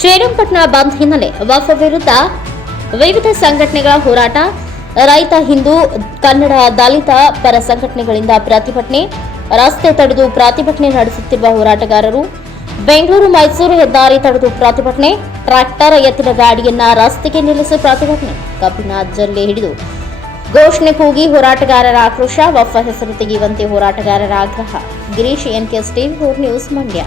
ಶ್ರೀರಂಗಪಟ್ಟಣ ಬಂದ್ ಹಿನ್ನೆಲೆ ವಫ್ ವಿರುದ್ಧ ವಿವಿಧ ಸಂಘಟನೆಗಳ ಹೋರಾಟ. ರೈತ, ಹಿಂದೂ, ಕನ್ನಡ, ದಲಿತ ಪರ ಸಂಘಟನೆಗಳಿಂದ ಪ್ರತಿಭಟನೆ. ರಸ್ತೆ ತಡೆದು ಪ್ರತಿಭಟನೆ ನಡೆಸುತ್ತಿರುವ ಹೋರಾಟಗಾರರು. ಬೆಂಗಳೂರು, ಮೈಸೂರು ಹೆದ್ದಾರಿ ತಡೆದು ಪ್ರತಿಭಟನೆ. ಟ್ರ್ಯಾಕ್ಟರ್ ಎತ್ತಿನ ಗಾಡಿಯನ್ನ ರಸ್ತೆಗೆ ನಿಲ್ಲಿಸಿ ಪ್ರತಿಭಟನೆ. ಕಬ್ಬಿನ ಜಲ್ಲೆ ಹಿಡಿದು ಘೋಷಣೆ ಕೂಗಿ ಹೋರಾಟಗಾರರ ಆಕ್ರೋಶ. ವಫ ಹೆಸರು ತೆಗೆಯುವಂತೆ ಹೋರಾಟಗಾರರ ಆಗ್ರಹ. Girish NKS TV four news Mandya.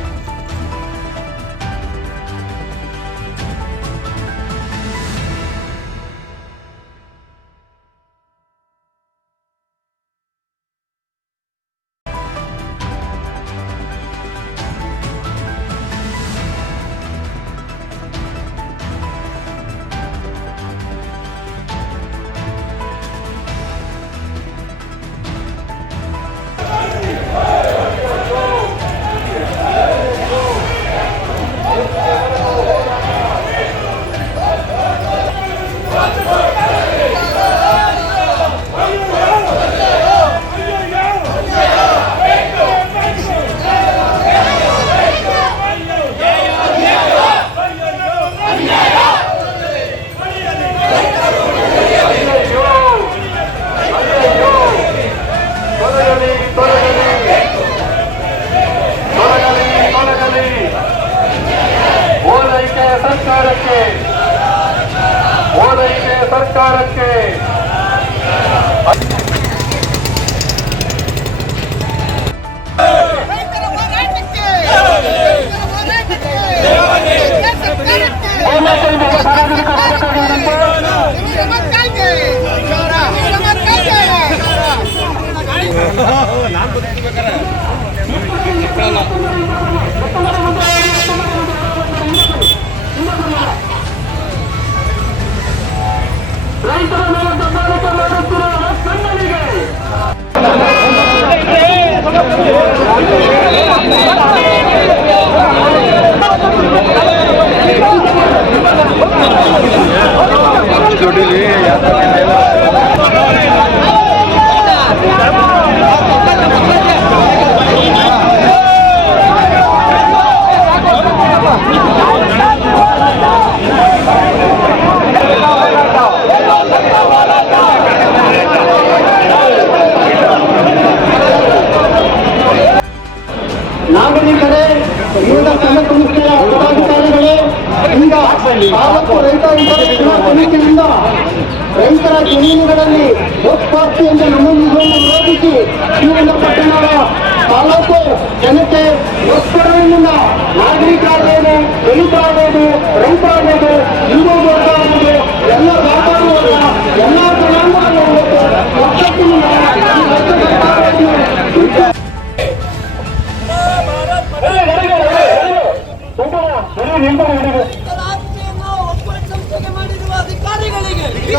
ಸರ್ಕಾರಕ್ಕೆ ಓಲೈಕೆ ಸರ್ಕಾರಕ್ಕೆ. ನಾನು ಹೋರಾಟಕ್ಕೆ ರೈತರ ಸಂಘ ಸಂಸ್ಥೆಯ ಪದಾಧಿಕಾರಿಗಳು ಈಗ ತಾಲೂಕು ರೈತ ಸಮಿತಿಯಿಂದ ರೈತರ ಜಮೀನುಗಳಲ್ಲಿ ಒತ್ತಾಸ್ತಿಯನ್ನು ನಮೂದಿಸುವುದನ್ನು ವಿರೋಧಿಸಿ ಶ್ರೀರಂಗಪಟ್ಟಣದ ತಾಲೂಕು ಜನತೆ ಒತ್ತಡದಿಂದ ನಾಗರಿಕರಾಗಬಹುದು ದಲಿತರಾಗಬಹುದು ರೈತರಾಗಬಹುದು ಅಧಿಕಾರಿಗಳಿಗೆ